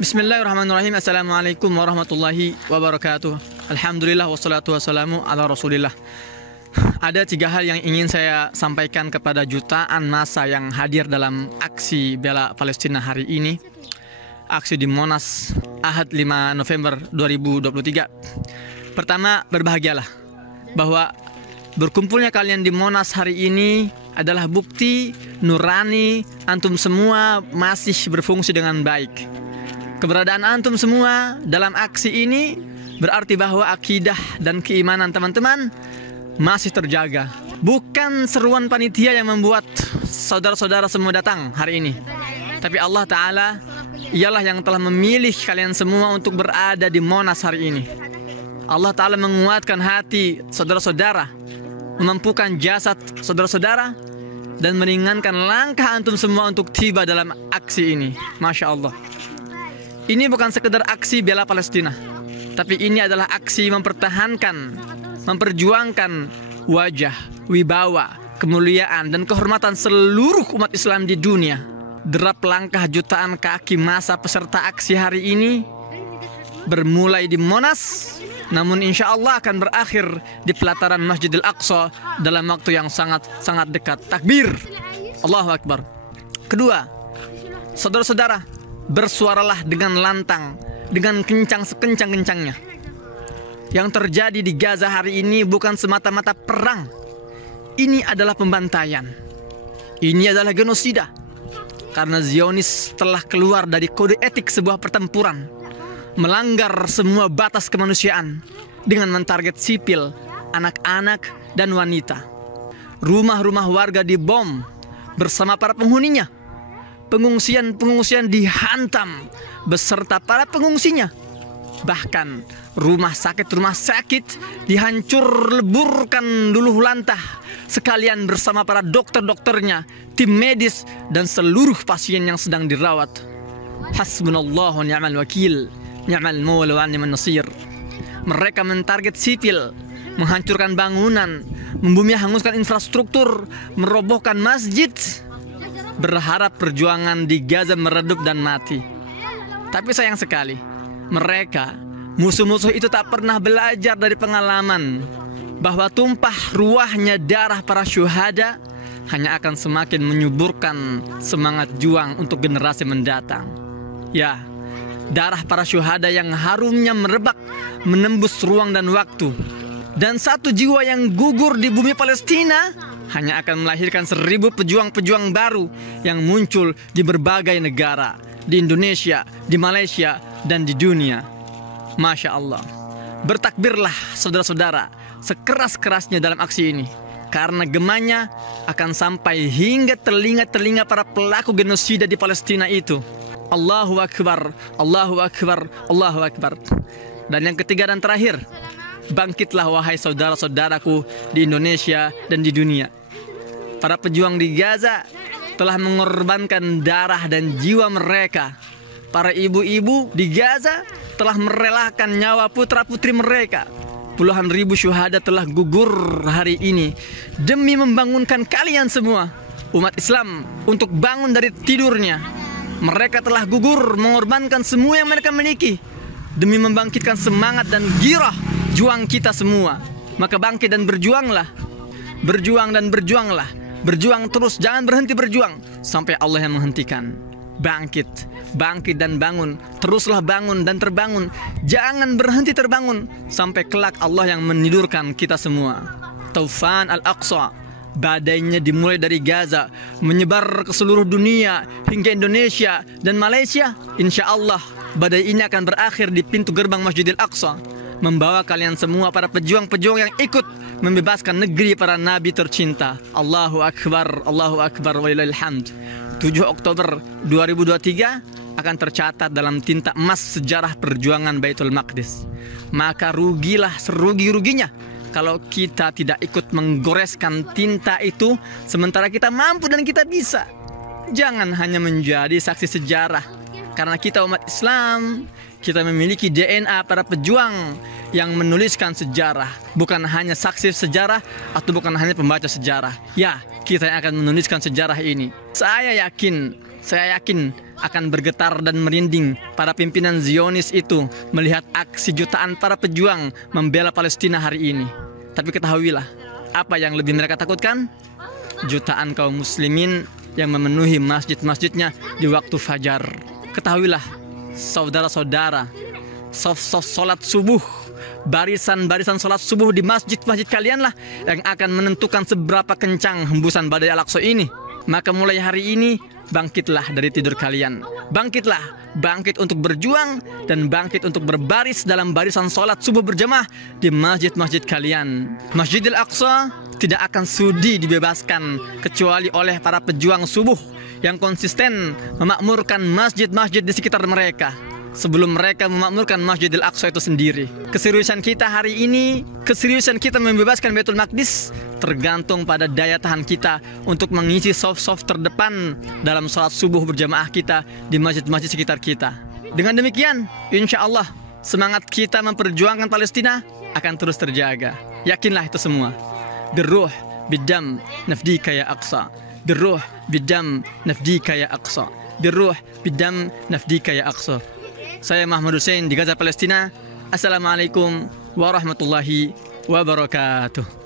Bismillahirrahmanirrahim. Assalamualaikum warahmatullahi wabarakatuh. Alhamdulillah wassalatu wassalamu ala rasulillah. Ada 3 hal yang ingin saya sampaikan kepada jutaan massa yang hadir dalam aksi bela Palestina hari ini. Aksi di Monas Ahad 5 November 2023. Pertama, berbahagialah bahwa berkumpulnya kalian di Monas hari ini adalah bukti nurani antum semua masih berfungsi dengan baik. Keberadaan antum semua dalam aksi ini berarti bahwa akidah dan keimanan teman-teman masih terjaga. Bukan seruan panitia yang membuat saudara-saudara semua datang hari ini, tapi Allah Ta'ala ialah yang telah memilih kalian semua untuk berada di Monas hari ini. Allah Ta'ala menguatkan hati saudara-saudara, memampukan jasad saudara-saudara, dan meringankan langkah antum semua untuk tiba dalam aksi ini. Masya Allah. Ini bukan sekedar aksi bela Palestina, tapi ini adalah aksi mempertahankan, memperjuangkan wajah, wibawa, kemuliaan, dan kehormatan seluruh umat Islam di dunia. Derap langkah jutaan kaki massa peserta aksi hari ini bermulai di Monas, namun insya Allah akan berakhir di pelataran Masjidil Aqsa dalam waktu yang sangat dekat. Takbir, Allahu Akbar. Kedua, saudara-saudara, bersuaralah dengan lantang, dengan kencang sekencang-kencangnya. Yang terjadi di Gaza hari ini bukan semata-mata perang. Ini adalah pembantaian. Ini adalah genosida. Karena Zionis telah keluar dari kode etik sebuah pertempuran, melanggar semua batas kemanusiaan dengan mentarget sipil, anak-anak, dan wanita. Rumah-rumah warga dibom bersama para penghuninya. Pengungsian dihantam beserta para pengungsinya. Bahkan rumah sakit dihancur leburkan luluh lantah, sekalian bersama para dokter-dokternya, tim medis, dan seluruh pasien yang sedang dirawat. Hasbunallahu ni'mal wakil, ni'mal mawla wa ni'man nasir. Mereka mentarget sipil, menghancurkan bangunan, membumi hanguskan infrastruktur, merobohkan masjid, berharap perjuangan di Gaza meredup dan mati. Tapi sayang sekali, mereka, musuh-musuh itu tak pernah belajar dari pengalaman bahwa tumpah ruahnya darah para syuhada hanya akan semakin menyuburkan semangat juang untuk generasi mendatang. Ya, darah para syuhada yang harumnya merebak menembus ruang dan waktu. Dan satu jiwa yang gugur di bumi Palestina hanya akan melahirkan 1000 pejuang-pejuang baru yang muncul di berbagai negara, di Indonesia, di Malaysia, dan di dunia. Masya Allah. Bertakbirlah saudara-saudara sekeras-kerasnya dalam aksi ini, karena gemanya akan sampai hingga telinga-telinga para pelaku genosida di Palestina itu. Allahu Akbar, Allahu Akbar, Allahu Akbar. Dan yang ketiga dan terakhir, bangkitlah wahai saudara-saudaraku di Indonesia dan di dunia. Para pejuang di Gaza telah mengorbankan darah dan jiwa mereka. Para ibu-ibu di Gaza telah merelakan nyawa putra-putri mereka. Puluhan ribu syuhada telah gugur hari ini demi membangunkan kalian semua, umat Islam, untuk bangun dari tidurnya. Mereka telah gugur mengorbankan semua yang mereka miliki demi membangkitkan semangat dan girah juang kita semua. Maka bangkit dan berjuanglah. Berjuang dan berjuanglah. Berjuang terus, jangan berhenti berjuang sampai Allah yang menghentikan. Bangkit, bangkit dan bangun. Teruslah bangun dan terbangun. Jangan berhenti terbangun sampai kelak Allah yang menidurkan kita semua. Taufan Al-Aqsa, badainya dimulai dari Gaza, menyebar ke seluruh dunia hingga Indonesia dan Malaysia. Insya Allah badai ini akan berakhir di pintu gerbang Masjidil Aqsa, membawa kalian semua para pejuang-pejuang yang ikut membebaskan negeri para nabi tercinta. Allahu Akbar, Allahu Akbar, walillahil hamd. 7 Oktober 2023 akan tercatat dalam tinta emas sejarah perjuangan Baitul Maqdis. Maka rugilah serugi-ruginya kalau kita tidak ikut menggoreskan tinta itu, sementara kita mampu dan kita bisa. Jangan hanya menjadi saksi sejarah, karena kita umat Islam, kita memiliki DNA para pejuang yang menuliskan sejarah, bukan hanya saksi sejarah atau bukan hanya pembaca sejarah. Ya, kita yang akan menuliskan sejarah ini. Saya yakin akan bergetar dan merinding para pimpinan Zionis itu melihat aksi jutaan para pejuang membela Palestina hari ini. Tapi ketahuilah, apa yang lebih mereka takutkan? Jutaan kaum muslimin yang memenuhi masjid-masjidnya di waktu fajar. Ketahuilah, saudara-saudara, solat subuh, barisan-barisan sholat subuh di masjid-masjid kalianlah yang akan menentukan seberapa kencang hembusan badai Al-Aqsa ini. Maka mulai hari ini, bangkitlah dari tidur kalian. Bangkitlah, bangkit untuk berjuang dan bangkit untuk berbaris dalam barisan sholat subuh berjamaah di masjid-masjid kalian. Masjidil Aqsa tidak akan sudi dibebaskan kecuali oleh para pejuang subuh yang konsisten memakmurkan masjid-masjid di sekitar mereka sebelum mereka memakmurkan Masjidil Aqsa itu sendiri. Keseriusan kita hari ini, keseriusan kita membebaskan Baitul Maqdis tergantung pada daya tahan kita untuk mengisi saf-saf terdepan dalam sholat subuh berjamaah kita di masjid-masjid sekitar kita. Dengan demikian, insya Allah semangat kita memperjuangkan Palestina akan terus terjaga. Yakinlah itu semua. Birruh bidam nafdika ya Aqsa. Birruh bidam nafdika ya Aqsa. Birruh bidam nafdika ya Aqsa. Saya Mahmud Hussein di Gaza, Palestina. Assalamualaikum warahmatullahi wabarakatuh.